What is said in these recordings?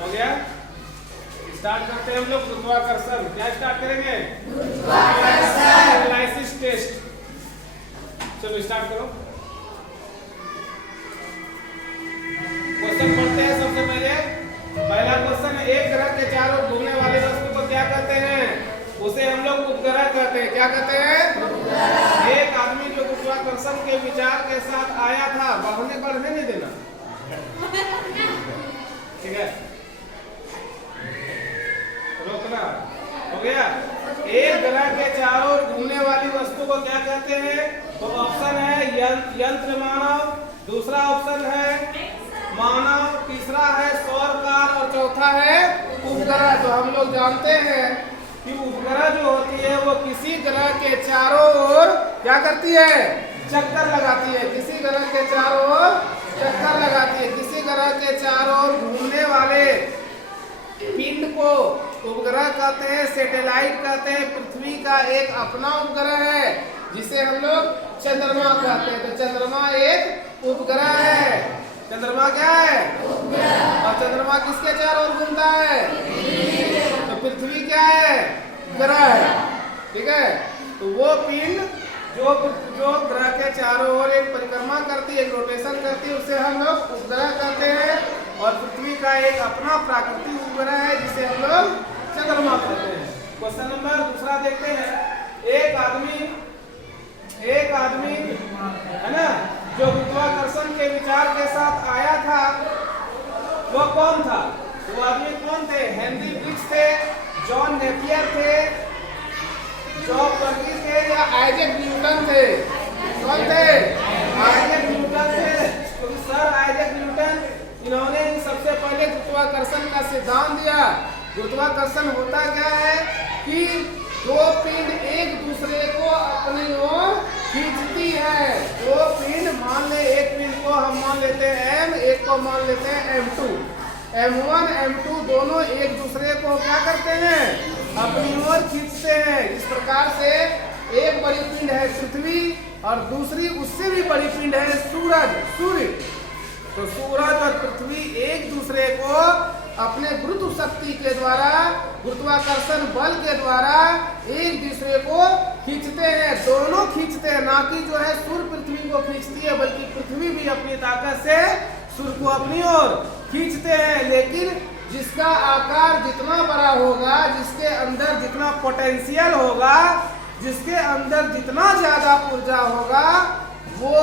हो गया। स्टार्ट करते हैं हम लोग गुरुत्वाकर्षण। क्या स्टार्ट करेंगे? गुरुत्वाकर्षण एनालिसिस टेस्ट। चलो स्टार्ट करो। क्वेश्चन पढ़ते हैं। सबसे पहले पहला क्वेश्चन है, एक ग्रह के चारों ओर घूमने वाली वस्तु को क्या कहते हैं? उसे हम लोग उपग्रह कहते हैं। क्या कहते हैं? एक आदमी जो गुरुत्वाकर्षण के विचार के साथ आया था, बढ़ने नहीं देना, ठीक है, रोकना। हो गया। एक ग्रह के चारों ओर घूमने वाली वस्तु को क्या कहते हैं? तो ऑप्शन है यंत्र मानव, दूसरा ऑप्शन है मानव, तीसरा है सौरकार और चौथा है उपग्रह। तो हम लोग जानते हैं कि उपग्रह जो होती है वो किसी ग्रह के चारों ओर क्या करती है? चक्कर लगाती है। किसी ग्रह के चारों ओर चक्कर लगाती है। किसी ग्रह के चारों ओर घूमने वाले पिंड को उपग्रह कहते हैं, सैटेलाइट कहते हैं। पृथ्वी का एक अपना उपग्रह है जिसे हम लोग चंद्रमा कहते हैं। तो चंद्रमा एक उपग्रह है। चंद्रमा क्या है? उपग्रह। और चंद्रमा किसके चारों ओर घूमता है? तो पृथ्वी क्या है? ग्रह है। ठीक है। तो वो पिंड जो ग्रह के चारों ओर एक परिक्रमा करती है, एक रोटेशन करती है, उसे हम लोग उपग्रह कहते हैं। और पृथ्वी का एक अपना प्राकृतिक उपग्रह है जिसे हम लोग चंद्रमा कहते हैं। क्वेश्चन नंबर दूसरा देखते हैं। एक आदमी है ना, जो गुरुत्वाकर्षण के विचार के साथ आया था, वो कौन था? वो आदमी कौन थे? हेनरी ब्रिग्स थे, जॉन नेपियर थे, जॉब वर्गी थे, या आइजैक न्यूटन थे? कौन थे? आइजैक न्यूटन थे। तो सर आइजैक न्यूटन, इन्होंने सबसे पहले गुरुत्वाकर्षण का सिद्धांत दिया। गुरुत्वाकर्षण होता क्या है कि दो पिंड एक दूसरे को अपनी ओर खींचती है। दो पिंड, मान ले एक पिंड को हम मान लेते हैं m, एक को मान लेते हैं m2। m1 m2 दोनों एक दूसरे को क्या करते हैं? अपनी ओर खींचते हैं। इस प्रकार से एक बड़ी पिंड है पृथ्वी और दूसरी उससे भी बड़ी पिंड है सूर्य। तो सूरज और पृथ्वी एक दूसरे को अपने गुरुत्व शक्ति के द्वारा, गुरुत्वाकर्षण बल के द्वारा एक दूसरे को खींचते हैं। दोनों खींचते हैं, ना कि जो है सूर्य पृथ्वी को खींचती है, बल्कि पृथ्वी भी अपनी ताकत से सूर्य को अपनी ओर खींचते हैं। लेकिन जिसका आकार जितना बड़ा होगा, जिसके अंदर जितना पोटेंशियल होगा, जिसके अंदर जितना ज्यादा ऊर्जा होगा, वो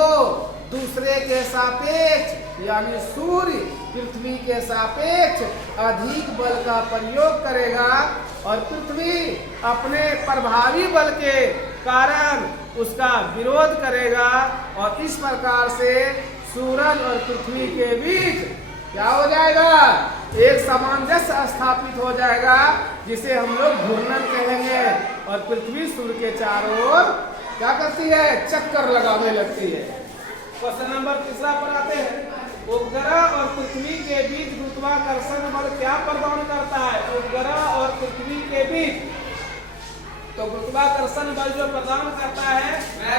दूसरे के सापेक्ष यानी सूर्य पृथ्वी के सापेक्ष अधिक बल का प्रयोग करेगा और पृथ्वी अपने प्रभावी बल के कारण उसका विरोध करेगा। और इस प्रकार से सूरज और पृथ्वी के बीच क्या हो जाएगा? एक सामंजस्य स्थापित हो जाएगा, जिसे हम लोग घूर्णन कहेंगे। और पृथ्वी सूर्य के चारों ओर क्या करती है? चक्कर लगाने लगती है। क्वेश्चन नंबर तीसरा पर आते हैं। उपग्रह और पृथ्वी के बीच गुरुत्वाकर्षण बल क्या प्रदान करता है? उपग्रह और पृथ्वी के बीच तो गुरुत्वाकर्षण बल जो प्रदान करता है,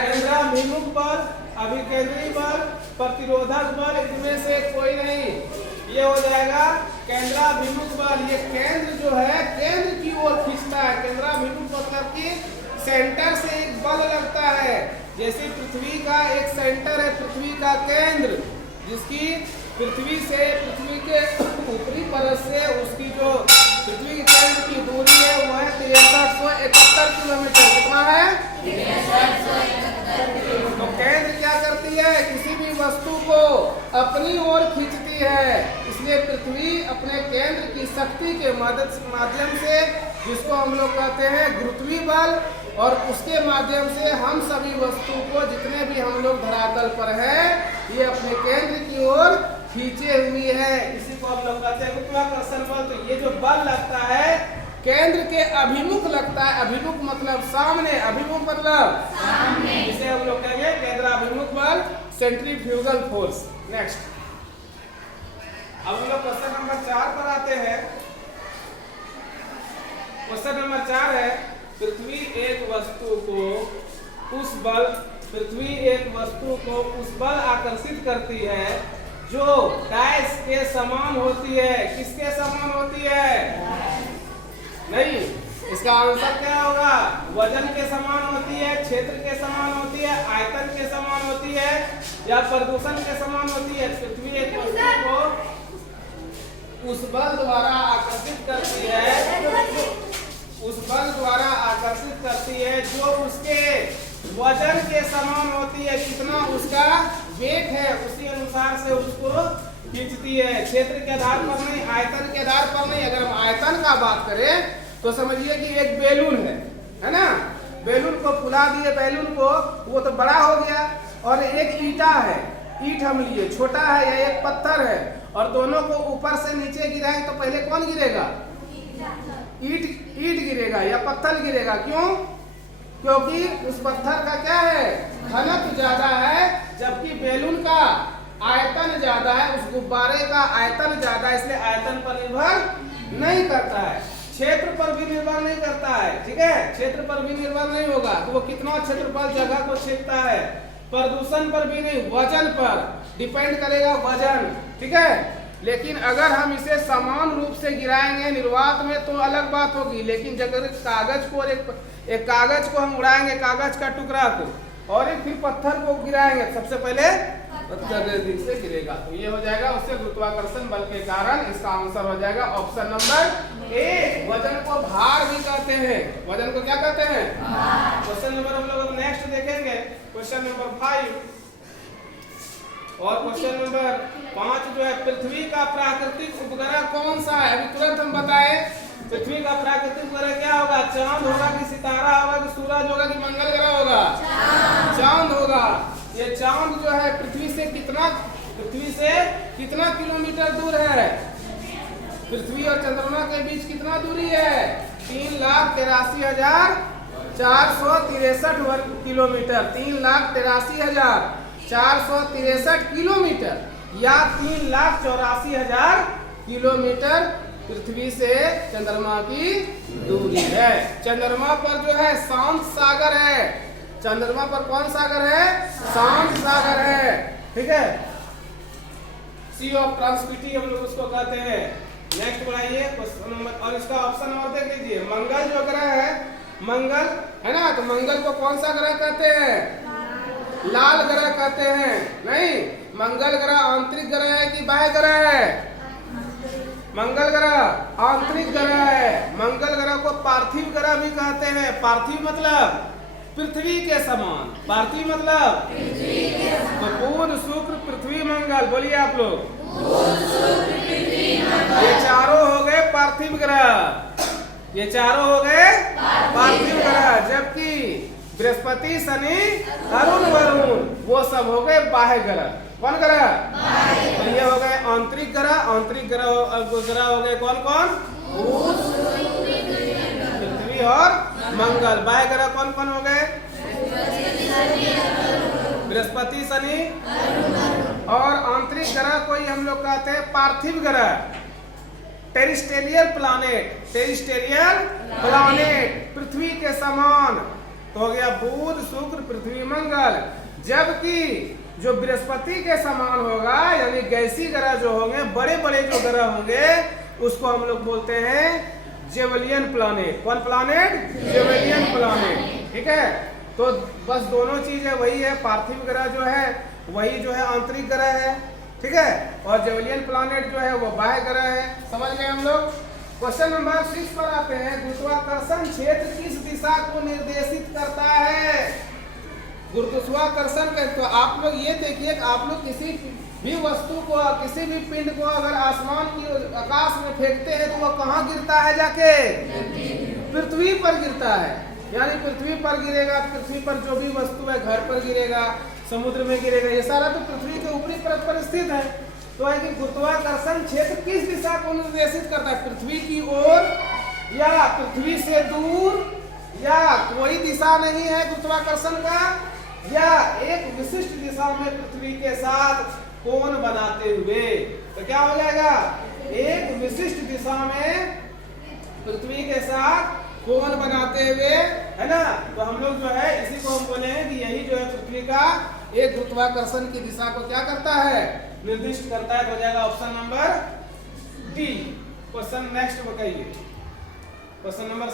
केंद्राभिमुख बल, अभिकेंद्री बल, प्रतिरोधक बल, इनमें से कोई नहीं। ये हो जाएगा केंद्राभिमुख बल। ये केंद्र जो है केंद्र की ओर खींचता है। केंद्राभिमुख मतलब कि सेंटर से एक बल लगता है। जैसे पृथ्वी का एक सेंटर है, पृथ्वी का केंद्र, जिसकी पृथ्वी के ऊपरी परत से उसकी जो पृथ्वी के केंद्र की दूरी है वो है 6371 किलोमीटर। कितना है? 6371। तो केंद्र क्या करती है? किसी भी वस्तु को अपनी ओर खींचती है। इसलिए पृथ्वी अपने केंद्र की शक्ति के माध्यम से, जिसको हम लोग कहते हैं गुरुत्वीय बल, और उसके माध्यम से हम सभी वस्तु को, जितने भी हम लोग धरातल पर हैं, ये अपने केंद्र की ओर खींचे हुई है। इसी को हम लोग कहते हैं गुरुत्वाकर्षण बल। तो ये जो बल लगता है केंद्र के अभिमुख लगता है। अभिमुख मतलब सामने, अभिमुख मतलब सामने। इसे हम लोग कहेंगे केंद्राभिमुख बल, सेंट्रीफ्यूगल फोर्स। नेक्स्ट, अब हम लोग क्वेश्चन नंबर 4 पर आते हैं। क्वेश्चन नंबर 4 है, पृथ्वी एक वस्तु को उस बल आकर्षित करती है जो डैश के समान होती है। किसके समान होती है? नहीं, इसका आंसर क्या होगा? वजन के समान होती है, क्षेत्र के समान होती है, आयतन के समान होती है, या प्रदूषण के समान होती है। पृथ्वी एक वस्तु को उस बल द्वारा आकर्षित करती है, उस बल द्वारा आकर्षित करती है जो उसके वजन के समान होती है। कितना उसका वेट है उसी अनुसार से उसको खींचती है। क्षेत्र के आधार पर नहीं, आयतन के आधार पर नहीं। अगर हम आयतन का बात करें तो समझिए कि एक बैलून है ना, बैलून को फुला दिए, बैलून को, वो तो बड़ा हो गया। और एक ईटा है, ईट हम लिए छोटा है, या एक पत्थर है, और दोनों को ऊपर से नीचे गिराएं तो पहले कौन गिरेगा? ईट गिरेगा या पत्थर गिरेगा। क्यों? क्योंकि उस पत्थर का क्या है? घनत्व ज्यादा है, जबकि बैलून का आयतन ज्यादा है, उस गुब्बारे का आयतन ज्यादा है, इसलिए आयतन पर निर्भर नहीं करता है, क्षेत्र पर भी निर्भर नहीं करता है। ठीक है, क्षेत्र पर भी निर्भर नहीं होगा तो वो कितना क्षेत्रफल जगह को छेदता है। प्रदूषण पर भी नहीं, वजन पर डिपेंड करेगा, वजन। ठीक है, लेकिन अगर हम इसे समान रूप से गिराएंगे निर्वात में तो अलग बात होगी। लेकिन अगर कागज को, एक कागज को हम उड़ाएंगे, कागज का टुकड़ा को, और एक फिर पत्थर को गिराएंगे, सबसे पहले पत्थर से गिरेगा, तो ये हो जाएगा उससे गुरुत्वाकर्षण बल के कारण। इसका आंसर हो जाएगा ऑप्शन नंबर ए। वजन को भार भी कहते हैं। वजन को क्या कहते हैं? क्वेश्चन नंबर हम लोग नेक्स्ट देखेंगे, क्वेश्चन नंबर 5 और क्वेश्चन नंबर 5 जो है, पृथ्वी का प्राकृतिक उपग्रह कौन सा है? अभी तुरंत हम बताए। पृथ्वी का प्राकृतिक उपग्रह क्या होगा? चांद होगा कि सितारा होगा कि सूरज होगा कि मंगल ग्रह होगा? चांद होगा। ये चांद जो है पृथ्वी से कितना किलोमीटर दूर है? पृथ्वी और चंद्रमा के बीच कितना दूरी है? 3,83,463 वर्ग किलोमीटर। 3,83,463 किलोमीटर या 3,84,000 किलोमीटर पृथ्वी से चंद्रमा की दूरी है। चंद्रमा पर जो है शांत सागर है। चंद्रमा पर कौन सागर है? शांत सागर है। ठीक है, सी ऑफ ट्रांसमिटी हम लोग उसको कहते हैं। नेक्स्ट बढ़ाइए क्वेश्चन नंबर, और इसका ऑप्शन नंबर देख लीजिए। मंगल जो ग्रह है, मंगल है ना, तो मंगल को कौन सा ग्रह कहते हैं? लाल ग्रह कहते हैं। नहीं, मंगल ग्रह आंतरिक ग्रह है कि बाह्य ग्रह है? मंगल ग्रह आंतरिक ग्रह है। मंगल ग्रह को पार्थिव ग्रह भी कहते हैं। पार्थिव मतलब पृथ्वी के समान। पार्थिव मतलब पृथ्वी के समान। तो बुध, शुक्र, पृथ्वी, मंगल, बोलिए आप लोग। बुध, शुक्र, पृथ्वी, मंगल, ये चारों हो गए पार्थिव ग्रह। ये चारों हो गए पार्थिव ग्रह, जबकि बृहस्पति, शनि, अरुण, वरुण वो सब हो गए बाह्य ग्रह। कौन ग्रह? तो ये हो गए आंतरिक ग्रह। आंतरिक ग्रह हो गए कौन कौन? बुध, पृथ्वी और मंगल। बाह्य ग्रह कौन कौन हो गए? बृहस्पति, शनि, और आंतरिक ग्रह को ही हम लोग कहते हैं पार्थिव ग्रह, टेरिस्टेरियल प्लैनेट। टेरिस्टेरियल प्लैनेट पृथ्वी के समान तो हो गया बुध, शुक्र, पृथ्वी, मंगल। जबकि जो बृहस्पति के समान होगा, यानी गैसी ग्रह जो होंगे, बड़े बड़े जो ग्रह होंगे, उसको हम लोग बोलते हैं जेवलियन प्लैनेट। कौन प्लैनेट? Javelin planet. ठीक है, तो बस दोनों चीजें वही है। पार्थिव ग्रह जो है वही जो है आंतरिक ग्रह है। ठीक है, और जेवलियन प्लैनेट जो है वो बाह्य ग्रह है। समझ गए हम लोग। क्वेश्चन नंबर 6 पर आते हैं। गुरुत्वाकर्षण क्षेत्र किस दिशा को निर्देशित करता है? गुरुत्वाकर्षण का, तो आप लोग ये देखिए कि आप लोग किसी भी वस्तु को, किसी भी पिंड को अगर आसमान की, आकाश में फेंकते हैं तो वह कहाँ गिरता है? जाके पृथ्वी पर गिरता है। यानी पृथ्वी पर गिरेगा। पृथ्वी पर जो भी वस्तु है, घर पर गिरेगा, समुद्र में गिरेगा, ये सारा तो पृथ्वी के ऊपरी परत पर स्थित है। तो है कि गुरुत्वाकर्षण क्षेत्र किस दिशा को निर्देशित करता है? पृथ्वी की ओर या पृथ्वी से दूर, या कोई दिशा नहीं है गुरुत्वाकर्षण का, या एक विशिष्ट दिशा में पृथ्वी के साथ कोण बनाते हुए। तो क्या हो जाएगा? एक विशिष्ट दिशा में पृथ्वी के साथ कोण बनाते हुए, है ना। तो हम लोग जो है इसी को हम बोले हैं कि यही जो है पृथ्वी का एक गुरुत्वाकर्षण की दिशा को क्या करता है? निर्दिष्ट करता है, तो हो जाएगा option number D. Question next बताइए, क्वेश्चन नंबर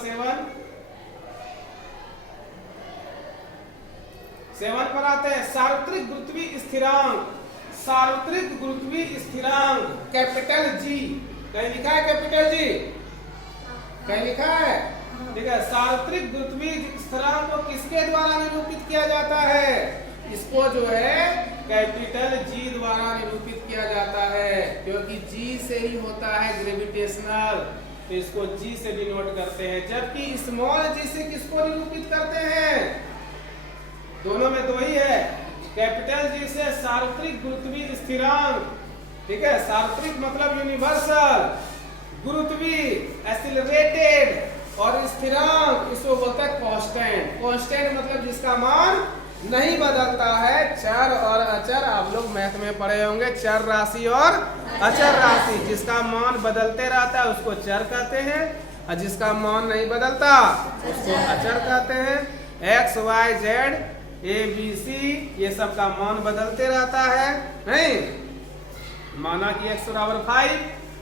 7 पर आते हैं। सार्वत्रिक गुरुत्वीय स्थिरांक, सार्वत्रिक गुरुत्वीय स्थिरांक कैपिटल जी, कहीं लिखा है कैपिटल जी, कहीं लिखा है, ठीक है। सार्वत्रिक गुरुत्वीय स्थिरांक को किसके द्वारा निरूपित किया जाता है? इसको जो है कैपिटल जी द्वारा निरूपित किया जाता है, क्योंकि जी से ही होता है ग्रेविटेशनल, तो इसको जी से डिनोट करते हैं। जबकि स्मॉल जी से किसको निरूपित करते हैं? दोनों में दो ही है, कैपिटल जी से सार्वत्रिक गुरुत्वीय स्थिरांक, ठीक है। सार्वत्रिक मतलब यूनिवर्सल, गुरुत्वीय एक्सीलरेटेड, और स्थिरांक इसको बोलता है कांस्टेंट। कांस्टेंट मतलब जिसका मान नहीं बदलता है। चर और अचर आप लोग मैथ में पढ़े होंगे, चर राशि और अचर राशि, जिसका मान बदलते रहता है उसको चर कहते हैं, और जिसका मान नहीं बदलता उसको अचर कहते हैं। X Y Z A B C ये सब का मान बदलते रहता है, नहीं? माना कि x बराबर 5,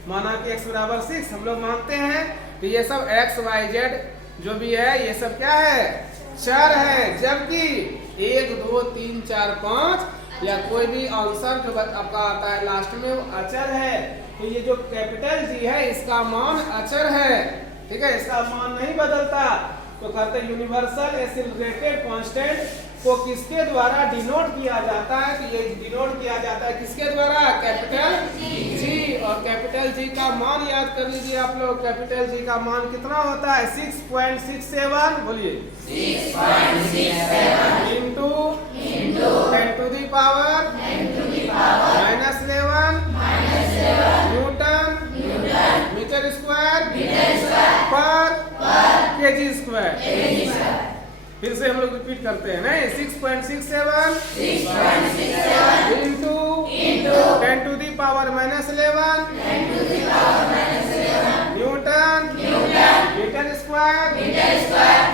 माना कि x बराबर 6 हम लोग मानते हैं, तो ये सब एक्स वाई जेड जो भी है ये सब क्या है? चर है। जबकि 1 2 3 4 5 या कोई भी आंसर जो आपका आता है लास्ट में वो अचर है। तो ये जो कैपिटल जी है इसका मान अचर है, ठीक है, इसका मान नहीं बदलता। तो कहते हैं यूनिवर्सल एक्सीलरेटेड कांस्टेंट को किसके द्वारा डिनोट किया जाता है? तो ये डिनोट किया जाता है किसके द्वारा? Capital G. और कैपिटल जी का मान याद कर लीजिए आप लोग, कैपिटल जी का मान कितना होता है? 6.67, बोलिए 6.67 into 10 to the power -11 newton metre square per KG square. फिर से हम लोग रिपीट करते हैं, नहीं? 6.67 into 10 to the power -11 newton metre square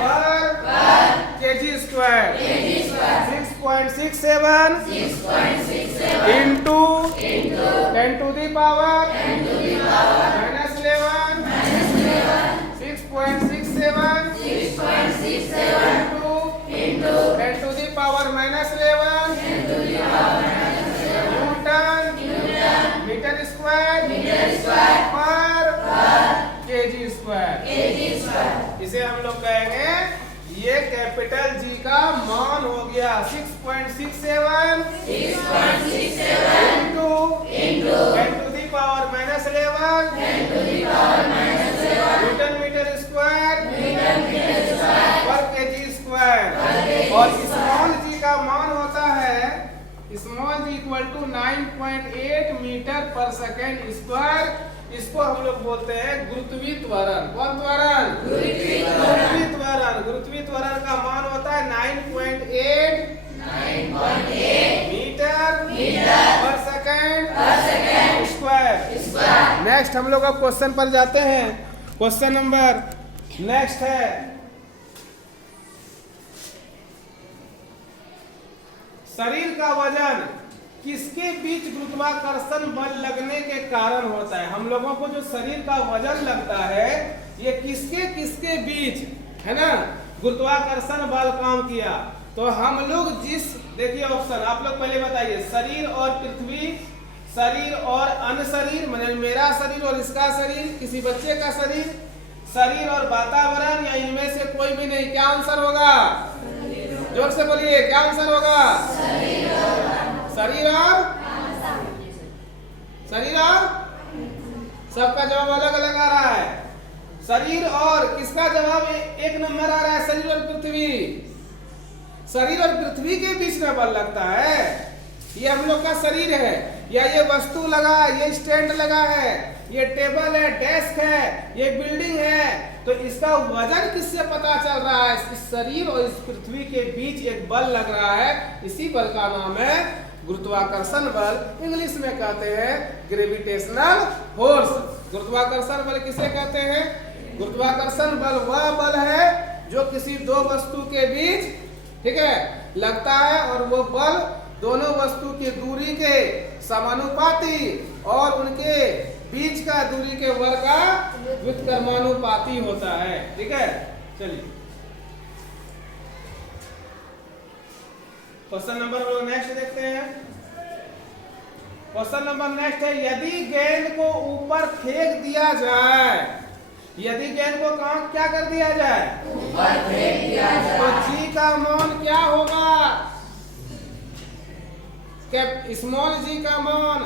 per KG square. 6.67 into 10 to the power -11 6.67 into 10 to the power -11 newton metre square per KG square. इसे हम लोग कहेंगे ये कैपिटल जी का मान हो गया। 6.67 into 10 to the power -11 newton metre square per KG square. और स्मॉल जी का मान होता है, small G equal to 9.8 metre per second square. इसको हम लोग बोलते हैं गुरुत्वीय त्वरण। कौन त्वरण? गुरुत्वीय त्वरण। गुरुत्वीय त्वरण का मान होता है 9.8 metre per second square. Next हम लोग अब क्वेश्चन पर जाते हैं। क्वेश्चन नंबर नेक्स्ट है, शरीर का वजन किसके बीच गुरुत्वाकर्षण बल लगने के कारण होता है? हम लोगों को जो शरीर का वजन लगता है ये किसके किसके बीच है ना गुरुत्वाकर्षण बल काम किया। तो हम लोग जिस, देखिए ऑप्शन आप लोग पहले बताइए, शरीर और पृथ्वी, शरीर और अन्य शरीर, मतलब मेरा शरीर और इसका शरीर, किसी बच्चे का शरीर, शरीर और वातावरण, या इनमें से कोई भी नहीं। क्या आंसर होगा? जोर से बोलिए, क्या आंसर होगा? शरीर और सबका जवाब अलग अलग आ रहा है। शरीर और किसका जवाब एक नंबर आ रहा है? शरीर और पृथ्वी। शरीर और पृथ्वी के बीच में बल लगता है। ये हम लोग का शरीर है, या ये वस्तु लगा है, ये स्टैंड लगा है, ये टेबल है, डेस्क है, ये बिल्डिंग है, तो इसका वजन किससे पता चल रहा है? इस शरीर और इस पृथ्वी के बीच एक बल लग रहा है, इसी बल का नाम है गुरुत्वाकर्षण बल। इंग्लिश में कहते हैं ग्रेविटेशनल फोर्स। गुरुत्वाकर्षण बल किसे कहते हैं? गुरुत्वाकर्षण बल वह बल है जो किसी दो वस्तु के बीच, ठीक है, लगता है, और वो बल दोनों वस्तु की दूरी के समानुपाती और उनके बीच का दूरी के वर्ग का व्युत्क्रमानुपाती होता है। ठीक है, चलिए क्वेश्चन नंबर नेक्स्ट देखते हैं। क्वेश्चन नंबर नेक्स्ट है, यदि गेंद को ऊपर फेंक दिया जाए, यदि गेंद को कहाँ क्या कर दिया जाए, ऊपर फेंक दिया जाए, तो जी का मान क्या होगा, स्मॉल जी का मान।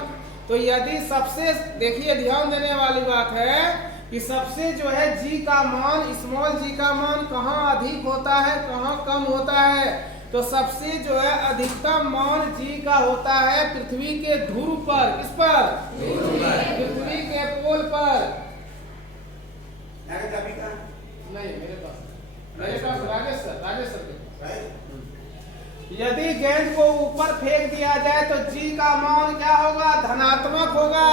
तो यदि सबसे, देखिए ध्यान देने वाली बात है कि सबसे जो है जी का मान, स्मॉल जी का मान कहाँ अधिक होता है, कहाँ कम होता है। तो सबसे जो है अधिकतम मान जी का होता है पृथ्वी के ध्रुव पर। किस पर, पृथ्वी के पोल पर। नहीं मेरे पास राजेश सर के। यदि गेंद को ऊपर फेंक दिया जाए तो जी का मान क्या होगा, धनात्मक होगा,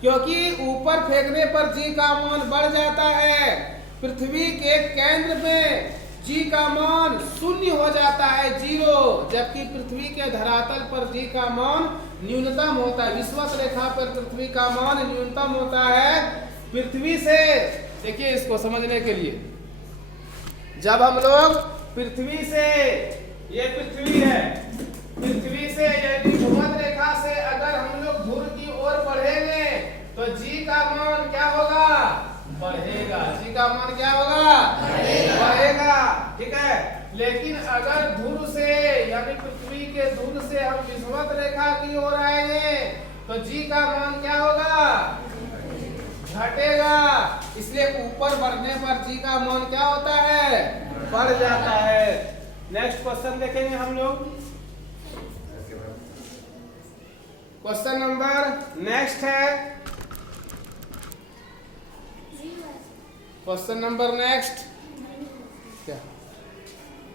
क्योंकि ऊपर फेंकने पर जी का मान बढ़ जाता है। पृथ्वी के केंद्र में जी का मान 0 हो जाता है, 0, जबकि पृथ्वी के धरातल पर जी का मान न्यूनतम होता है। विषुवत रेखा पर पृथ्वी का मान न्यूनतम होता है पृथ्वी से। देखिए इसको समझने के लिए, जब हम लोग पृथ्वी से, ये पृथ्वी है, पृथ्वी से यानी भूमध्य रेखा से अगर हम लोग ध्रुव की ओर बढ़ेंगे तो जी का मान क्या होगा, बढ़ेगा। जी का मान क्या होगा, बढ़ेगा। ठीक है, लेकिन अगर ध्रुव से यानी पृथ्वी के ध्रुव से हम विषुवत रेखा की ओर आएंगे तो जी का मान क्या होगा, घटेगा। इसलिए ऊपर बढ़ने पर जी का मान क्या होता है, बढ़ जाता है। नेक्स्ट क्वेश्चन देखेंगे हम लोग। क्वेश्चन नंबर नेक्स्ट है, क्वेश्चन नंबर नेक्स्ट, क्या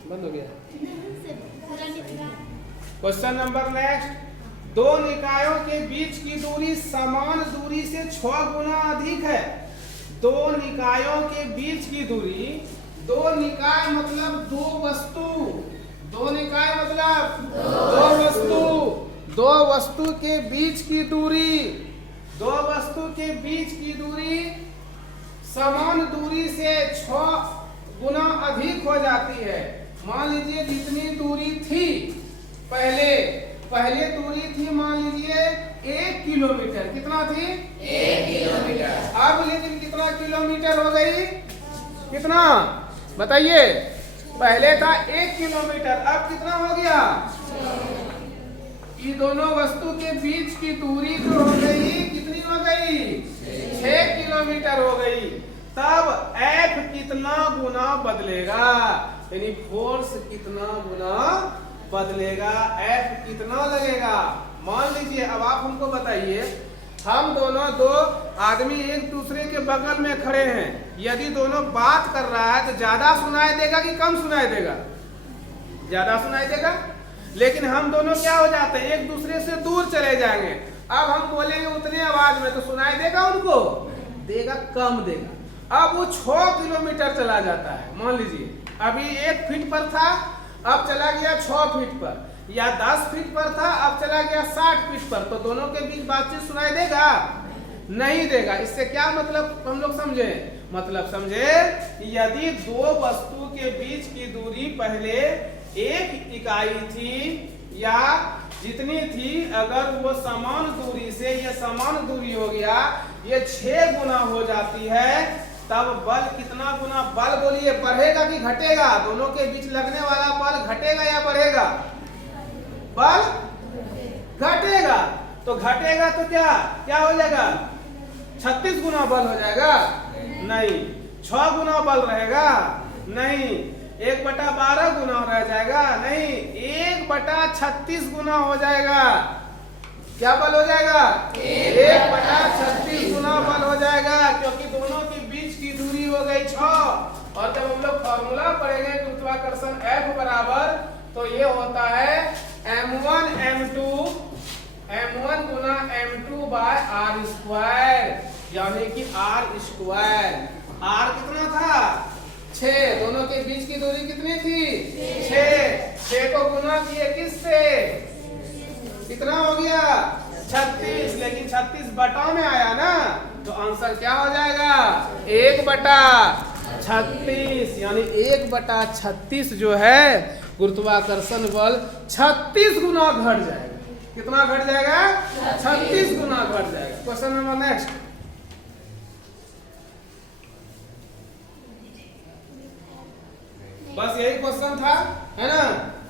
बंद हो गया। क्वेश्चन नंबर नेक्स्ट, दो निकायों के बीच की दूरी समान दूरी से 6 गुना अधिक है। दो निकायों के बीच की दूरी, दो निकाय मतलब दो वस्तु, दो निकाय मतलब दो वस्तु, दो वस्तु के बीच की दूरी, दो वस्तु के बीच की दूरी समान दूरी से 6 गुना अधिक हो जाती है। मान लीजिए जितनी दूरी थी पहले दूरी थी, मान लीजिए 1 किलोमीटर। कितना थी, 1 किलोमीटर। अब लेकिन कितना किलोमीटर हो गई, कितना बताइए। पहले था 1 किलोमीटर, अब कितना हो गया, ये दोनों वस्तु के बीच की दूरी जो हो गई, कितनी हो गई, 6 किलोमीटर हो गई। तब F कितना गुना बदलेगा, यानी फोर्स कितना गुना बदलेगा, F कितना लगेगा। मान लीजिए, अब आप हमको बताइए, हम दोनों, दो आदमी एक दूसरे के बगल में खड़े हैं, यदि दोनों बात कर रहा है तो ज्यादा सुनाई देगा कि कम सुनाई देगा, ज्यादा सुनाई देगा। लेकिन हम दोनों क्या हो जाते हैं, एक दूसरे से दूर चले जाएंगे। अब हम बोलेंगे उतने आवाज में तो सुनाई देगा उनको, देगा, कम देगा। अब वो 6 किलोमीटर चला जाता है। मान लीजिए अभी 1 फीट पर था, अब चला गया 6 फीट पर, या 10 फीट पर था, अब चला गया 60 फीट पर। तो दोनों के बीच बातचीत सुनाई देगा, नहीं देगा। इससे क्या मतलब हम लोग समझे, मतलब समझे यदि दो वस्तु के बीच की दूरी पहले 1 इकाई थी या जितनी थी, अगर वो समान दूरी से ये समान दूरी हो गया, ये 6 गुना हो जाती है, तब बल कितना गुना, बल बोलिए, बढ़ेगा कि घटेगा। दोनों के बीच लगने वाला बल घटेगा या बढ़ेगा, बल घटेगा। तो घटेगा तो क्या क्या हो जाएगा, 36 गुना बल हो जाएगा, नहीं। 6 गुना बल रहेगा, नहीं। 1/12 गुना रह जाएगा, नहीं। 1/36 गुना हो जाएगा। क्या बल हो जाएगा, 1/36 गुना बल हो जाएगा, क्योंकि दोनों के बीच की दूरी हो गई 6। और जब हम लोग फॉर्मूला पढ़ेंगे गुरुत्वाकर्षण F बराबर, तो ये होता है m1 गुना m2 बाय r स्क्वायर, यानी कि r स्क्वायर। r कितना था, 6, दोनों के बीच की दूरी कितनी थी, 6 को गुना किए किससे, कितना हो गया, 36, लेकिन 36 बटा में आया ना, तो आंसर क्या हो जाएगा 1 बटा 36, यानी 1 बटा 36 जो है गुरुत्वाकर्षण बल 36 गुना घट जाएगा। कितना घट जाएगा 36 गुना घट जाएगा। Question number next. बस यही क्वेश्चन था, है ना।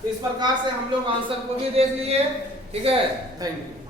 इस प्रकार से हम लोग आंसर को भी देख लिए। ठीक है, थैंक यू।